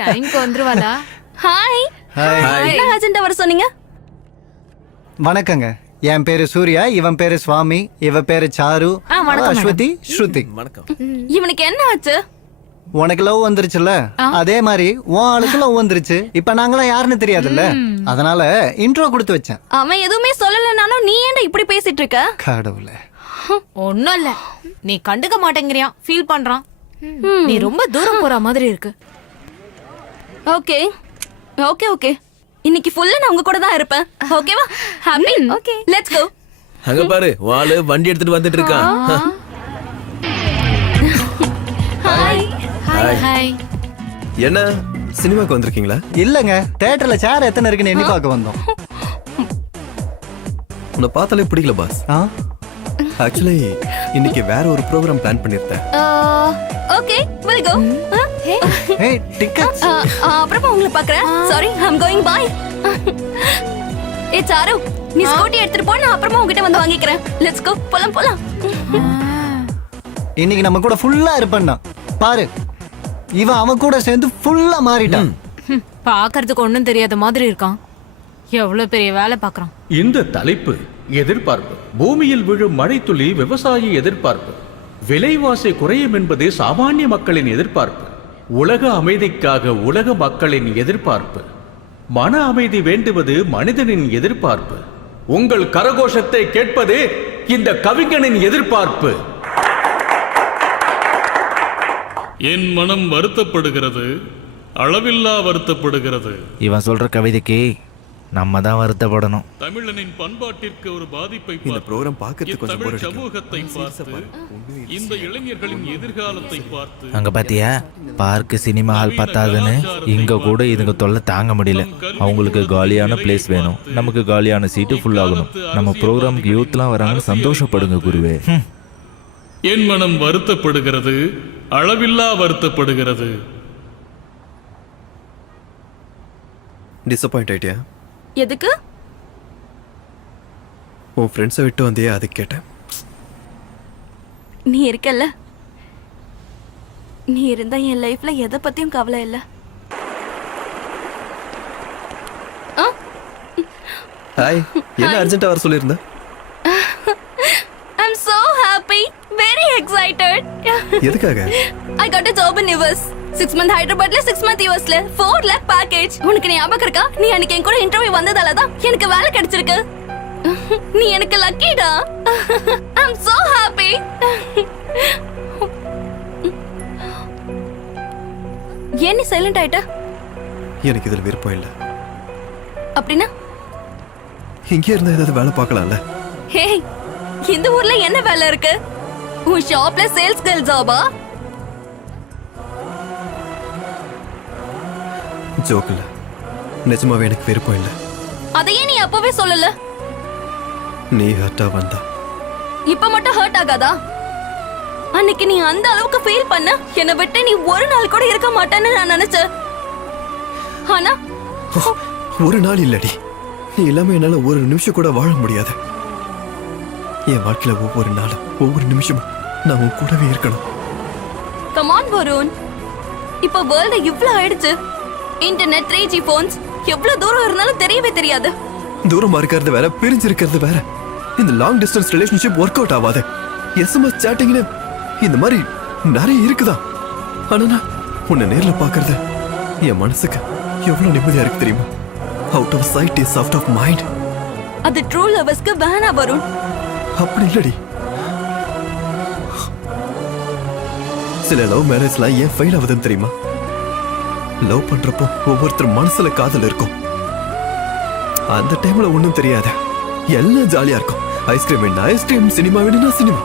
டைம்க்கு வந்துருவாளா? Hi. Hi. என்ன அர்ஜென்ட்டா வர சொன்னீங்க? வணக்கங்க. என் பேரு சூர்யா, இவன் பேரு சுவாமி, இவ பேரு சாரு, வணக்கம் அஸ்வதி, ஸ்ருதி. வணக்கம். இவனுக்கு என்ன ஆச்சு? உனக்கு லவ் வந்துருச்சுல்ல, அதே மாதிரி உன் ஆளுக்கு லவ் வந்துருச்சு. இப்ப நாங்களாம் யாருன்னு தெரியாதுல்ல, அதனால இன்ட்ரோ கொடுத்து வச்சேன். அவன் எதுவுமே சொல்லலனாலும் நீ ஏன்டா இப்படி பேசிட்டு இருக்க? கடவுளே. ஒண்ணும் இல்ல, நீ கண்டுக்க மாட்டேங்கிறியா, ஃபீல் பண்றான். நீ ரொம்ப தூரம் போற மாதிரி இருக்கு. ஓகே ஓகே ஓகே, இன்னைக்கு ஃபுல்லா நான் உங்க கூட தான் இருப்பேன். ஓகேவா? ஹாப்பி? Okay, let's go. அங்க பாரு, வாளு வண்டி எடுத்துட்டு வந்துட்டு இருக்கான். ஹாய். ஹாய். ஹாய். என்ன சினிமாக்கு வந்திருக்கீங்களா? இல்லங்க, தியேட்டர்ல சேர் எத்தனை இருக்குன்னு எண்ணி பார்க்க வந்தோம். உன்னை பார்த்தாலே பிடிக்கல பாஸ். ஆ? ஆக்சுவலி இன்னைக்கு வேற ஒரு ப்ரோக்ராம் பிளான் பண்ணிருந்தேன். Okay, will go. ஏய், டிக்கெட்ஸ். அப்புறமா உங்களை பார்க்கறேன். Sorry, I am going bye. ஏ சாரு, நீ ஸ்கூட்டி எடுத்துட்டு போ, நான் அப்புறமா உன்கிட்ட வந்து வாங்கிக்கிறேன். லெட்ஸ் கோ, போலாம் போலாம். இன்னைக்கு நம்ம கூட ஃபுல்லா இருப்பேன்னா பாரு, இவன் அவன் கூட சேர்ந்து ஃபுல்லா மாறிட்டான். பாக்குறதுக்கு ஒண்ணும் தெரியாத மாதிரி இருக்கான். எவ்வளவு பெரிய வேலை பாக்குறான். இந்த தலைப்பு எதிர்பார்ப்பு. பூமியில் விழும் மழைத்துளி விவசாயி எதிர்பார்ப்பு. விலைவாசி குறையும் என்பது சாமானிய மக்களின் எதிர்பார்ப்பு. உலக அமைதிக்காக உலக மக்களின் எதிர்பார்ப்பு. மன அமைதி வேண்டுவது மனிதனின் எதிர்பார்ப்பு. உங்கள் கரகோஷத்தை கேட்பது இந்த கவிஞனின் எதிர்பார்ப்பு. என் மனம் வருத்தப்படுகிறது, அளவில்லா வருத்தப்படுகிறது. இவன் சொல்ற கவிதைக்கு நம்ம தான் வருத்தப்படணும். தமிழனின் பண்பாட்டிற்கு ஒரு பாதிப்பை இந்த ப்ரோக்ராம் பார்க்கிறதுக்கு கொஞ்சம் போர் தமிழ் அடிக்கும். சமூகத்தை பார்த்து, இந்த இளைஞர்களின் எதிர்காலத்தை பார்த்து, அங்க பாத்தியா, பார்க்கு சினிமா ஹால் பத்தாதுன்னு இங்க கூட இதுங்க தொல்லை தாங்க முடியல. அவங்களுக்கு காலியான பிளேஸ் வேணும், நமக்கு காலியான சீட்டு ஃபுல் ஆகணும். நம்ம ப்ரோக்ராமுக்கு யூத்லாம் வராங்கன்னு சந்தோஷப்படுங்க குருவே. என் மனம் வருத்தப்படுகிறது, அளவில்லா வருத்தப்படுகிறது. டிசப்பாயிண்ட் ஆயிட்டியா? எதுக்கு? உன் ஃப்ரெண்ட்ஸை விட்டு வந்தியே, அதுக்கு கேட்டேன். நீ இருக்கல்ல, நீ இருந்தா என் லைஃப்ல எதை பத்தியும் கவலை இல்ல. ஹாய். என்ன அர்ஜென்ட்டா வர சொல்லியிருந்த? I'm so happy, very excited. எதுக்காக? I got a job in US. 6 month ஹைதராபாத்ல 6 month USல 4 lakh package. உனக்கு ஞாபகம் இருக்கா? நீ அன்னைக்கு என் கூட இன்டர்வியூ வந்ததால தான் எனக்கு வேலை கிடைச்சிருக்கு. நீ எனக்கு லக்கிடா. I'm so happy. ஏன் நீ சைலண்ட் ஆயிட்ட? எனக்கு இதுல விருப்பம் இல்ல. அப்படின்னா இங்கே இருந்தா ஏதாவது வேலை பார்க்கலாம்ல? ஹே, இந்த ஊர்ல என்ன வேலை இருக்கு? உன் ஷாப்ல சேல்ஸ் கேர்ள் ஜாபா? ஜோக் இல்ல, நிஜமாவே எனக்கு விருப்பம் இல்ல. அதையே நீ அப்பவே சொல்லல. நீ ஹர்ட்டா வந்தா இப்ப மட்டும் ஹர்ட் ஆகாதா? அன்னைக்கு நீ அந்த அளவுக்கு ஃபீல் பண்ண, என்னை விட்டு நீ ஒரு நாள் கூட இருக்க மாட்டேன்னு நான் நினைச்சேன். ஆனா ஒரு நாள் இல்லடி, நீ இல்லாம என்னால ஒரு நிமிஷம் கூட வாழ முடியாது. என் வாழ்க்கையில ஒவ்வொரு நாளும் ஒவ்வொரு நிமிஷமும் நான் உன் கூடவே இருக்கணும். கம் ஆன் வருண், இப்ப வேர்ல்ட் இவ்ளோ ஆயிடுச்சு. இன்டர்நெட், 3G போன்ஸ், எவ்வளவு தூரம் இருந்தாலும் தெரியவே தெரியாது. தூரமா இருக்கிறது வேற, பிரிஞ்சு இருக்கிறது வேற. இந்த long distance relationship work out ஆகாது. SMS சாட்டிங்னு இந்த மாதிரி நிறைய இருக்குதா. ஆனா நான் உன்னை நேர்ல பாக்குறது என் மனசுக்கு எவ்வளவு நிம்மதியா இருக்கு தெரியுமா? Out of sight is out of mind. அது ட்ரூ லவர்ஸ்க்கு வேணா வருண். அப்படி இல்லடி. சில லவ் மேரேஜ்லாம் ஏன் ஃபெயில் ஆகுதுன்னு தெரியுமா? லவ் பண்றப்போ ஒவ்வொருத்தர் மனசுல காதல் இருக்கும். அந்த டைம்ல ஒண்ணும் தெரியாத, எல்லாம் ஜாலியா இருக்கும். ஐஸ்கிரீம் வேணா ஐஸ்கிரீம், சினிமா வேணும்னா சினிமா,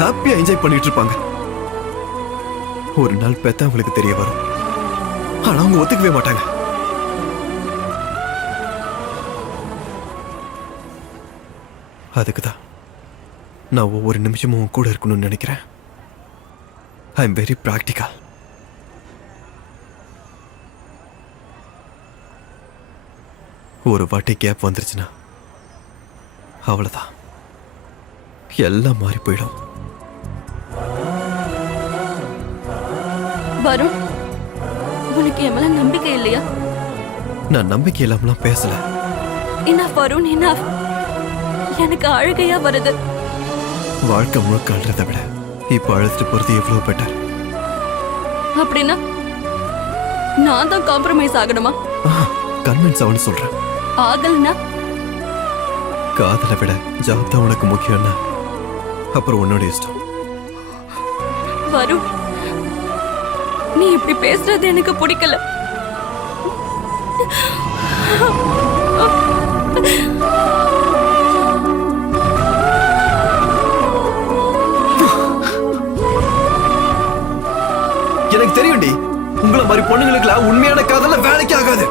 ஹாப்பியா என்ஜாய் பண்ணிட்டு இருப்பாங்க. ஒரு நாள் பெத்தா அவங்களுக்கு தெரிய வரும், ஆனா அவங்க ஒத்துக்கவே மாட்டாங்க. அதுக்குதான் நான் ஒவ்வொரு நிமிஷமும் உன் கூட இருக்கணும்னு நினைக்கிறேன். I am very practical. ஒரு வாட்டி கேப் வந்துருச்சுன்னா அவ்வளவுதான், எல்லாம் மாறி போயிடும். வருண், உனக்கு என் மேல நம்பிக்கை இல்லையா? நான் நம்பிக்கை இல்லாமலாம் பேசல. Enough Varun, enough. எனக்கு அழுகையா வருது. வாழ்க்கை முழுக்க அழுறதை விட இப்ப அழுதுட்டு போறது எவ்வளவு பெட்டர். அப்படின்னா நான் தான் காம்ப்ரமைஸ் ஆகணுமா? கன்வின்ஸ் ஆகணும்னு சொல்றேன். ஆகலனா காதலை விட ஜாப் தான் உனக்கு முக்கியம்னா அப்புறம் உன்னோட இஷ்டம். வருண், நீ இப்படி பேசுறது எனக்கு பிடிக்கல. எனக்கு தெரியும்டி, உங்களை மாதிரி பொண்ணுங்களுக்குலாம் உண்மையான காதல வேலைக்கு ஆகாது.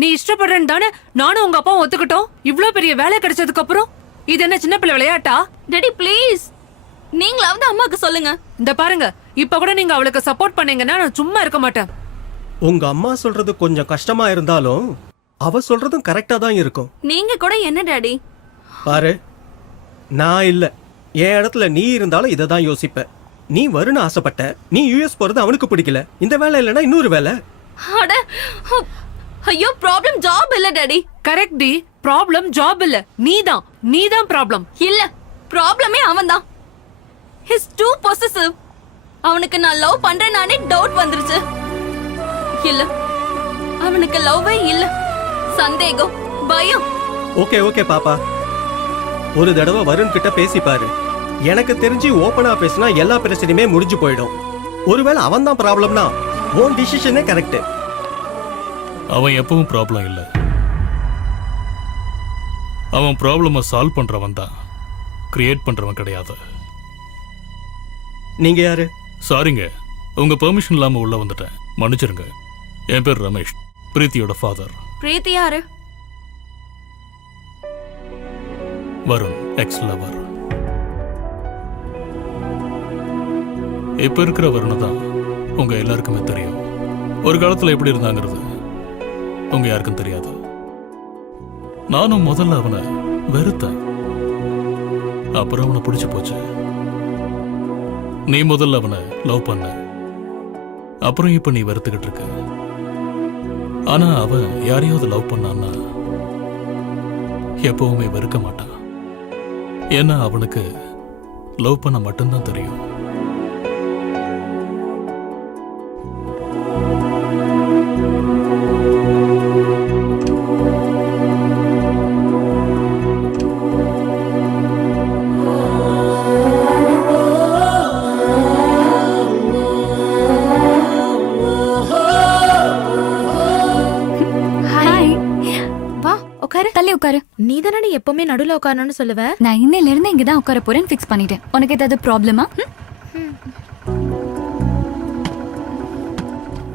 நீ இஷ்டப்படுறேன்னு தானே நானும் உங்க அப்பாவும் ஒத்துக்கிட்டோம். இவ்ளோ பெரிய வேலை கிடைச்சதுக்கு அப்புறம் இது என்ன சின்ன பிள்ளை விளையாட்டா? டேடி ப்ளீஸ், நீங்களாவது அம்மாக்கு சொல்லுங்க. இந்த பாருங்க, இப்ப கூட நீங்க அவளுக்கு சப்போர்ட் பண்ணீங்கன்னா நான் சும்மா இருக்க மாட்டேன். உங்க அம்மா சொல்றது கொஞ்சம் கஷ்டமா இருந்தாலும் அவ சொல்றதும் கரெக்டா தான் இருக்கும். நீங்க கூட என்ன டாடி? பாரு, நான் இல்ல, என் இடத்துல நீ இருந்தாலும் இதை தான் யோசிப்ப. நீ வரும்னு ஆசைப்பட்ட, நீ யூஎஸ் போறது அவனுக்கு பிடிக்கல. இந்த வேலை இல்லைன்னா இன்னொரு வேலை. அட ஐயோ, ப்ராப்ளம் ஜாப் இல்ல டாடி. கரெக்ட் டி, ப்ராப்ளம் ஜாப் இல்ல, நீதான் ப்ராப்ளம். இல்ல, ப்ராப்ளமே அவன்தான். His too possessive. அவனுக்கு நான் லவ் பண்றேன் நானே டவுட் வந்துருச்சு. இல்ல, அவனுக்கு லவ்வே இல்ல, சந்தேகம், பயம். ஓகே ஓகே பாப்பா, ஒரு தடவை வருண் கிட்ட பேசி பாரு. எனக்கு தெரிஞ்சு ஓபனா பேசினா எல்லா பிரச்சனையுமே முடிஞ்சு போயிடும். ஒருவேளை அவன் தான் ப்ராப்ளம்னா உன் டிசிஷனே கரெக்ட். அவன் எப்பவும் ப்ராப்ளம் இல்ல, அவன் ப்ராப்ளமை சால்வ் பண்றவன் தான், கிரியேட் பண்றவன் கிடையாது. நீங்க யாரு? சாரிங்க, உங்க பெர்மிஷன் இல்லாம உள்ள வந்துட்டேன், மன்னிச்சிருங்க. என் பேர் ரமேஷ், பிரீத்தியோட ஃபாதர். பிரீத்தி யாரு? Varun X lower. இப்ப இருக்கிற வருண் தான் உங்க எல்லாருக்குமே தெரியும். ஒரு காலத்துல எப்படி இருந்தாங்கிறது உங்க யாருக்கும் தெரியாது. நானும் முதல்ல அவனை வெறுத்தேன், அப்புறம் அவனை பிடிச்சு போச்சு. நீ முதல்ல அவனை லவ் பண்ண, அப்புறம் இப்ப நீ வெறுத்துக்கிட்டு இருக்க. ஆனா அவன் யாரையாவது லவ் பண்ணான்னா எப்பவுமே வெறுக்க மாட்டான். ஏன்னா அவனுக்கு லவ் பண்ண மட்டும்தான் தெரியும். தள்ளி உட்காரு. நீ தானே எப்பவுமே நடுவுல உட்காரணும்னு சொல்லுவ. நான் இன்னையில இருந்து இங்கதான் உட்கார போறேன்னு ஃபிக்ஸ் பண்ணிட்டேன். உனக்கு ஏதாவது ப்ராப்ளமா?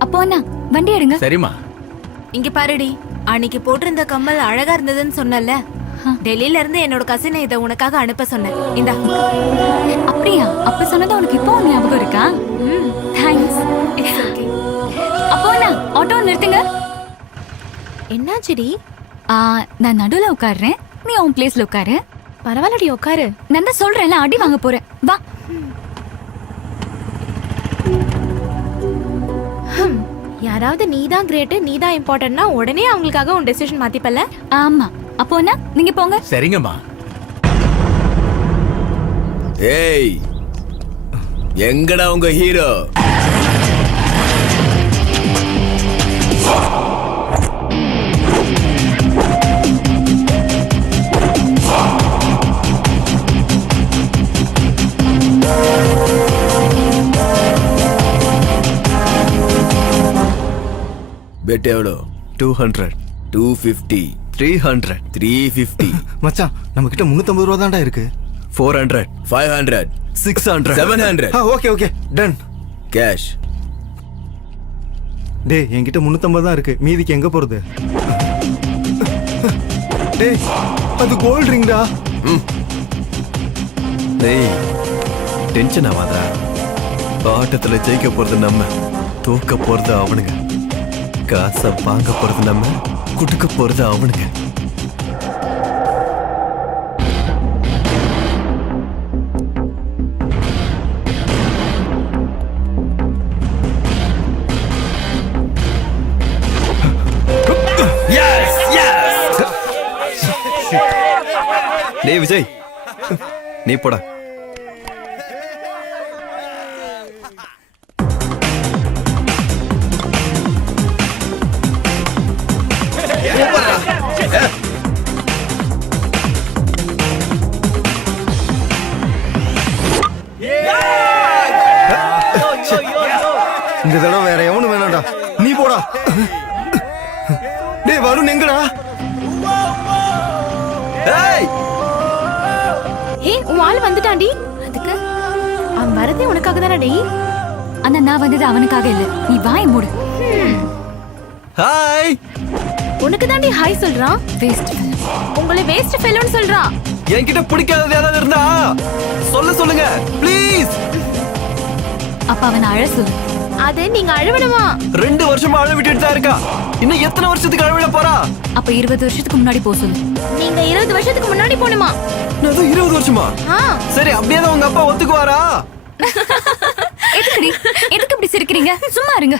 அப்போ அண்ணா வண்டி எடுங்க. சரிம்மா. இங்க பாருடி, அன்னைக்கு போட்டிருந்த கம்மல் அழகா இருந்ததுன்னு சொன்னல, டெல்லியில இருந்து என்னோட கசினை இதை உனக்காக அனுப்ப சொன்னேன். இந்தா. அப்படியா? அப்ப சொன்னது உனக்கு இப்போ ஞாபகம் இருக்கா? தேங்க்ஸ். அப்போ அண்ணா ஆட்டோ நிறுத்துங்க. என்னாச்சுடி? நான் நடுவுல உட்கார்றேன், நீ உன் பிளேஸ்ல உட்காரு. பரவாயில்லடி, உட்காரு. நான் தான் சொல்றேன்ல, அடி வாங்க போறேன், வா. யாராவது நீதான் கிரேட், நீதான் இம்பார்ட்டன்ட்னா உடனே அவங்களுக்காக உன் டெசிஷன் மாத்திப்பல. ஆமா. அப்போ அண்ணா நீங்க போங்க. சரிங்கம்மா. ஏய், எங்கடா உங்க ஹீரோ? பெட் எவ்வளோ? 200, 250, 300, 350, மச்சான் நம்ம கிட்ட 350 ரூபா தான்டா இருக்கு. 400, 500, 600, 700. Okay okay done. கேஷ். டேய் என்கிட்ட 350 தான் இருக்கு, மீதிக்கு எங்க போறது? டேய் அது கோல்ட் ரிங்டா. டேய் டென்ஷன் ஆகாதா? ஆட்டத்துல ஜெயிக்க போறது நம்ம, தோக்க போறது அவனுங்க. காசை வாங்க போறது நம்ம, குடுக்க போறது அவனுங்க. டேய் விஜய், நீ போடா. இந்த தடவை வேற எவனும் வேணாம்டா, நீ போடா. டேய் வருண் எங்கடா? டேய் ஹே உன் ஆள் வந்துட்டான்டி. அதுக்கு அவன் வரதே உனக்காக தானே டேய். ஆனா நான் வந்தது அவனுக்காக இல்ல. நீ வாயை மூடு. ஹாய். உனக்கு தாண்டி ஹாய் சொல்றான். வேஸ்ட் உங்களை வேஸ்ட் ஃபெலோன்னு சொல்றான். என்கிட்ட பிடிக்காதது யாராவது இருந்தா சொல்லுங்க ப்ளீஸ். அப்ப அவனை அழ சொல்லு. அது நீங்க அழுவணுமா? 2 வருஷமா அழ விட்டுட்டு தான் இருக்கா. இன்னும் எத்தனை வருஷத்துக்கு அழ விட போறா? அப்ப 20 வருஷத்துக்கு முன்னாடி போக சொல்லு. நீங்க 20 வருஷத்துக்கு முன்னாடி போணுமா? நான் 20 வருஷமா? சரி அப்படியே தான் உங்க அப்பா ஒத்துக்குவாரா? எதுக்கு இப்படி சிரிக்கிறீங்க? சும்மா இருங்க.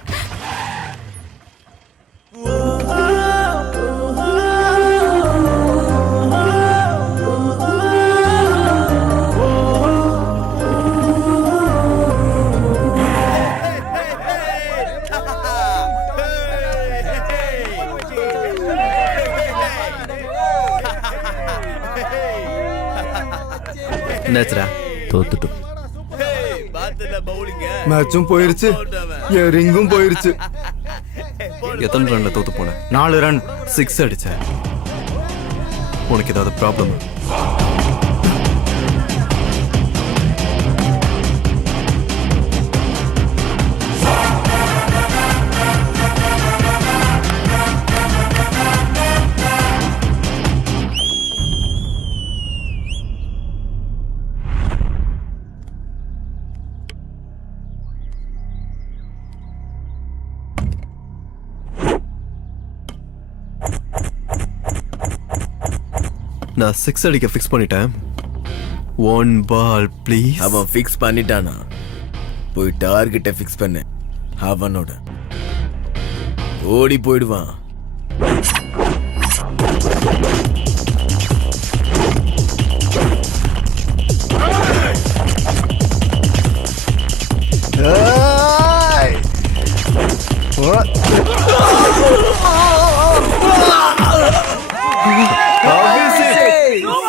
என்னாச்சுடா? தோத்துட்டோம். மேட்சும் போயிருச்சு, என் ரிங்கும் போயிருச்சு. எத்தனை ரன்ல தோத்து போன? 4 ரன். 6 அடிச்ச. உனக்கு ஏதாவது ப்ராப்ளம்? நான் 6 அடிக்க ஃபிக்ஸ் பண்ணிட்டேன். 1 ball ப்ளீஸ். அவன் ஃபிக்ஸ் பண்ணிட்டானா? போய் டார்கெட்டை ஃபிக்ஸ் பண்ணு. அவனோட ஓடி போயிடுவான்.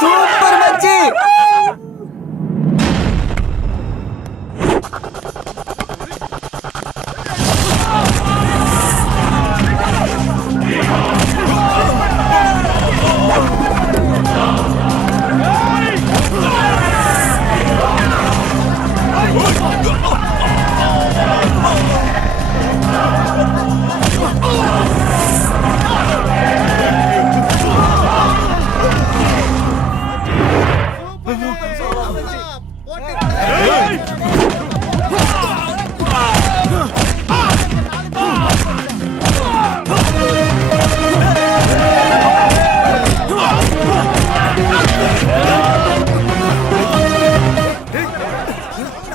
சூப்பர் மச்சி.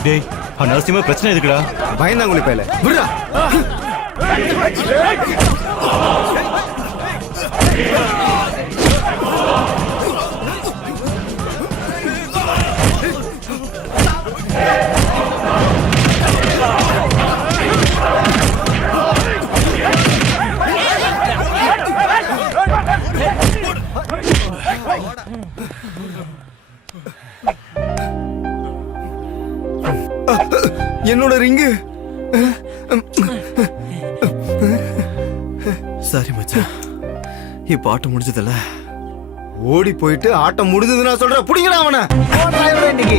டேய் அனாவசியமா பிரச்சனை எதுக்குடா? பயந்தாங்குழி பையல விடுடா. என்னோட ரிங்கு சாரி மச்சான். இப்ப ஆட்டம் முடிஞ்சதில்ல. ஓடி போயிட்டு ஆட்டம் முடிஞ்சதுன்னா சொல்ற புடிங்கடா அவனை. இன்னைக்கு